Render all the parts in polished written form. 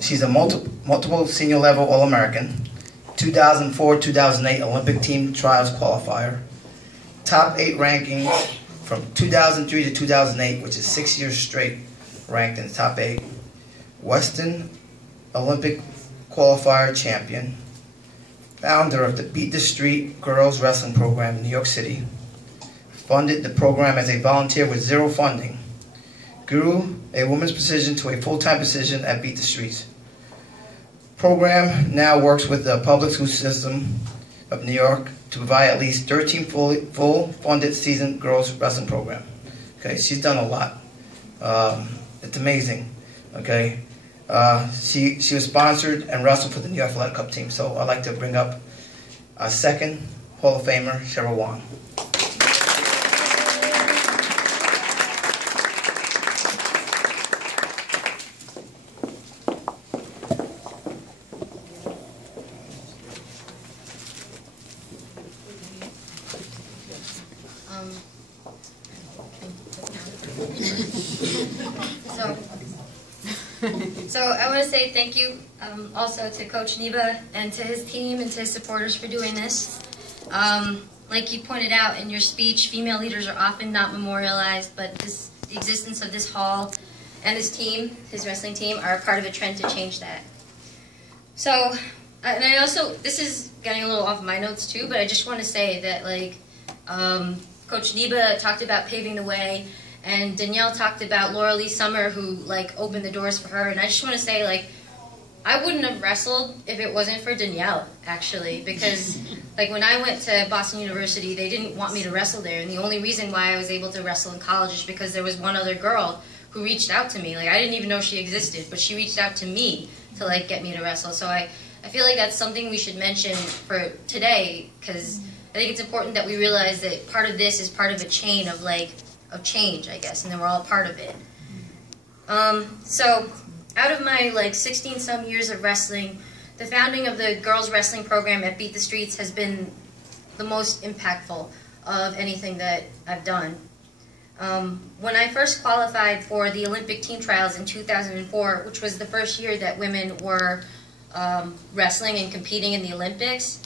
She's a multiple senior level All-American, 2004-2008 Olympic team trials qualifier, top 8 rankings from 2003 to 2008, which is 6 years straight ranked in the top 8, Western Olympic qualifier champion, founder of the Beat the Street girls wrestling program in New York City, funded the program as a volunteer with 0 funding, grew a women's position to a full-time position at Beat the Streets. Program now works with the public school system of New York to provide at least 13 full funded season girls wrestling program. Okay, she's done a lot. It's amazing. Okay, she was sponsored and wrestled for the New York Athletic Cup team. So I'd like to bring up our second Hall of Famer, Cheryl Wong. So I want to say thank you also to Coach Annibal and to his team and to his supporters for doing this. Like you pointed out in your speech, female leaders are often not memorialized, but the existence of this hall and his team, his wrestling team, are a part of a trend to change that. So, and I also, this is getting a little off my notes too, but I just want to say that like Coach Annibal talked about paving the way, and Danielle talked about Laura Lee Summer, who like opened the doors for her. And I just want to say, like, I wouldn't have wrestled if it wasn't for Danielle, actually, because like when I went to Boston University, they didn't want me to wrestle there, and the only reason why I was able to wrestle in college is because there was one other girl who reached out to me. Like, I didn't even know she existed, but she reached out to me to like get me to wrestle. So I feel like that's something we should mention for today, because I think it's important that we realize that part of this is part of a chain of like of change, I guess, and then we're all part of it. So out of my like 16-some years of wrestling, the founding of the girls wrestling program at Beat the Streets has been the most impactful of anything that I've done. When I first qualified for the Olympic team trials in 2004, which was the first year that women were wrestling and competing in the Olympics,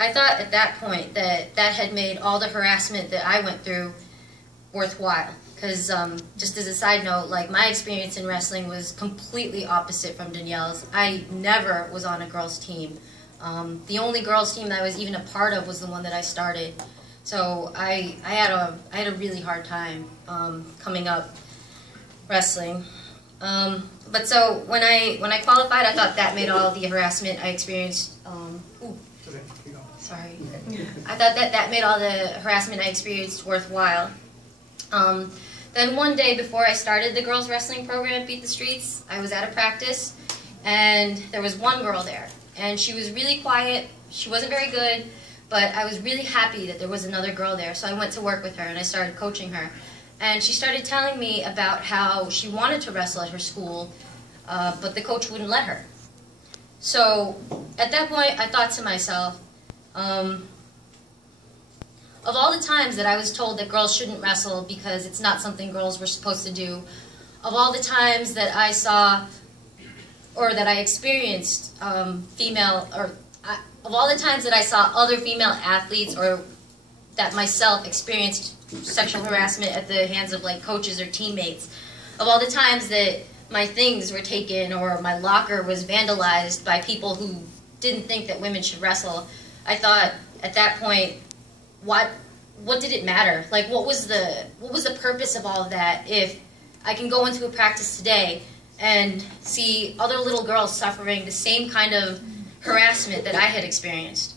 I thought at that point that that had made all the harassment that I went through worthwhile. Because just as a side note, like my experience in wrestling was completely opposite from Danielle's. I never was on a girls' team. The only girls' team that I was even a part of was the one that I started. So I had a really hard time coming up wrestling. But so when I qualified, I thought that made all the harassment I experienced. Sorry. I thought that made all the harassment I experienced worthwhile. Then one day before I started the girls wrestling program at Beat the Streets, I was at a practice, and there was one girl there, and she was really quiet. She wasn't very good, but I was really happy that there was another girl there, so I went to work with her and I started coaching her. And she started telling me about how she wanted to wrestle at her school, but the coach wouldn't let her. So at that point, I thought to myself, of all the times that I was told that girls shouldn't wrestle because it's not something girls were supposed to do, of all the times that I saw or that I experienced of all the times that I saw other female athletes or that myself experienced sexual harassment at the hands of like coaches or teammates, of all the times that my things were taken or my locker was vandalized by people who didn't think that women should wrestle, I thought at that point, what did it matter? Like, what was the purpose of all of that if I can go into a practice today and see other little girls suffering the same kind of harassment that I had experienced?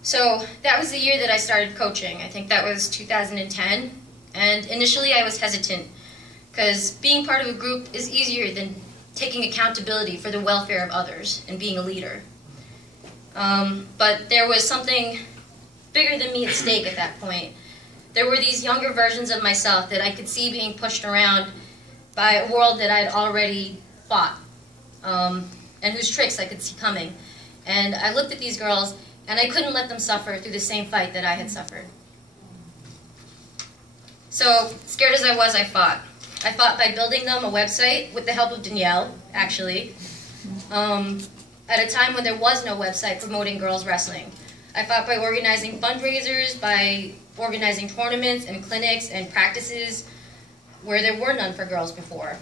So that was the year that I started coaching. I think that was 2010. And initially I was hesitant because being part of a group is easier than taking accountability for the welfare of others and being a leader. But there was something bigger than me at stake at that point. There were these younger versions of myself that I could see being pushed around by a world that I'd already fought, and whose tricks I could see coming. And I looked at these girls, and I couldn't let them suffer through the same fight that I had suffered. So, scared as I was, I fought. I fought by building them a website with the help of Danielle, actually. at a time when there was no website promoting girls wrestling. I fought by organizing fundraisers, by organizing tournaments and clinics and practices where there were none for girls before.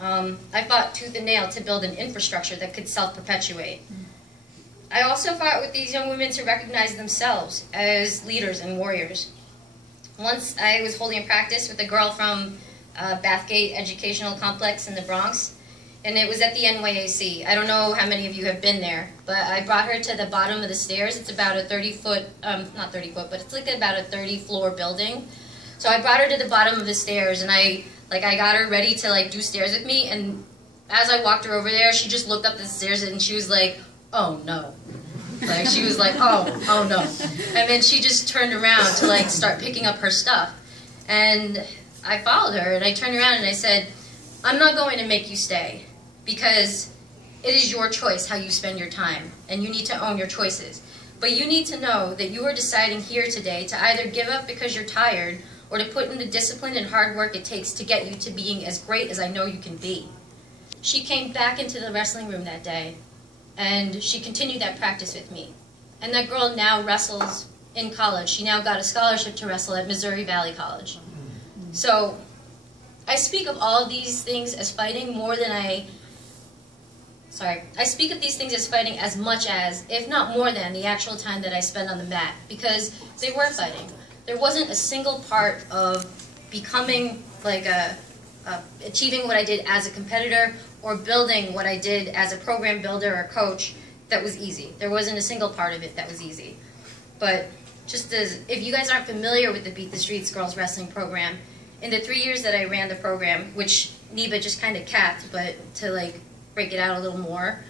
I fought tooth and nail to build an infrastructure that could self-perpetuate. I also fought with these young women to recognize themselves as leaders and warriors. Once I was holding a practice with a girl from Bathgate Educational Complex in the Bronx, and it was at the NYAC. I don't know how many of you have been there, but I brought her to the bottom of the stairs. It's about a 30-foot, not 30-foot, but it's like about a 30-floor building. So I brought her to the bottom of the stairs, and I got her ready to do stairs with me, and as I walked her over there, she just looked up the stairs and she was like, oh no. She was like, oh no. And then she just turned around to start picking up her stuff. And I followed her and I turned around and I said, I'm not going to make you stay because it is your choice how you spend your time and you need to own your choices. But you need to know that you are deciding here today to either give up because you're tired or to put in the discipline and hard work it takes to get you to being as great as I know you can be. She came back into the wrestling room that day, and she continued that practice with me. And that girl now wrestles in college. She now got a scholarship to wrestle at Missouri Valley College. So I speak of all of these things as fighting more than I speak of these things as fighting as much as, if not more than, the actual time that I spend on the mat, because they were fighting. There wasn't a single part of becoming achieving what I did as a competitor or building what I did as a program builder or coach that was easy. There wasn't a single part of it that was easy. But just as, if you guys aren't familiar with the Beat the Streets girls wrestling program, in the 3 years that I ran the program, which Neva just kind of capped, but to break it out a little more,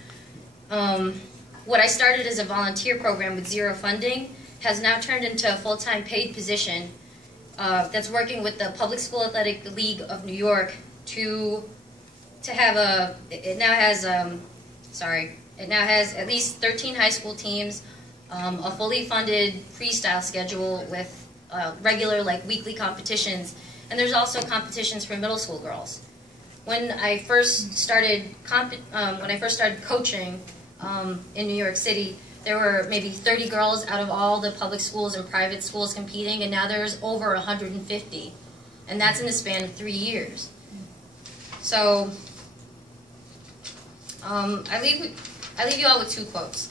what I started as a volunteer program with zero funding has now turned into a full-time paid position that's working with the Public School Athletic League of New York to have it now has at least 13 high school teams, a fully funded freestyle schedule with regular weekly competitions, and there's also competitions for middle school girls. When I first started coaching in New York City, there were maybe 30 girls out of all the public schools and private schools competing, and now there's over 150, and that's in the span of 3 years. So I leave you all with two quotes.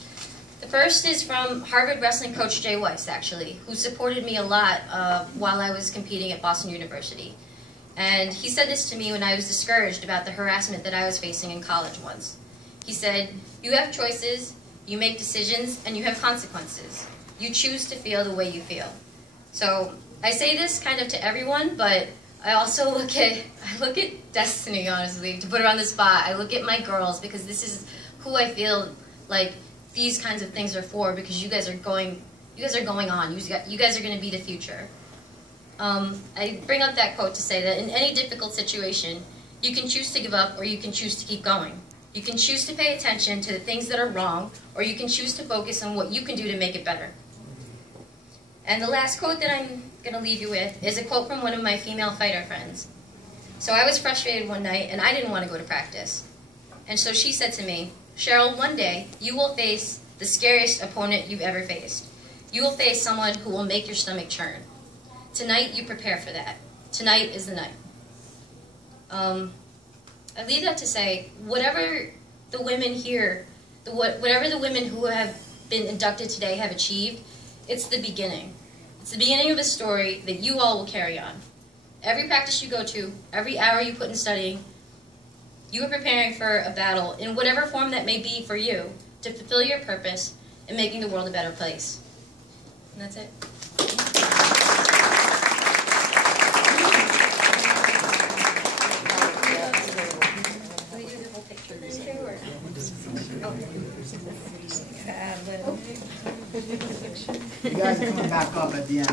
The first is from Harvard wrestling coach Jay Weiss, actually, who supported me a lot while I was competing at Boston University. And he said this to me when I was discouraged about the harassment that I was facing in college once. He said, "You have choices, you make decisions, and you have consequences. You choose to feel the way you feel." So I say this kind of to everyone, but I also look at Destiny, honestly, to put her on the spot. I look at my girls because this is who I feel like these kinds of things are for, because you guys are going on. You guys are going to be the future. I bring up that quote to say that in any difficult situation, you can choose to give up or you can choose to keep going. You can choose to pay attention to the things that are wrong, or you can choose to focus on what you can do to make it better. And the last quote that I'm going to leave you with is a quote from one of my female fighter friends. So I was frustrated one night, and I didn't want to go to practice. And so she said to me, "Cheryl, one day you will face the scariest opponent you've ever faced. You will face someone who will make your stomach churn. Tonight, you prepare for that. Tonight is the night." I leave that to say, whatever the women here, whatever the women who have been inducted today have achieved, it's the beginning. It's the beginning of a story that you all will carry on. Every practice you go to, every hour you put in studying, you are preparing for a battle in whatever form that may be for you to fulfill your purpose in making the world a better place. And that's it. You guys are coming back up at the end.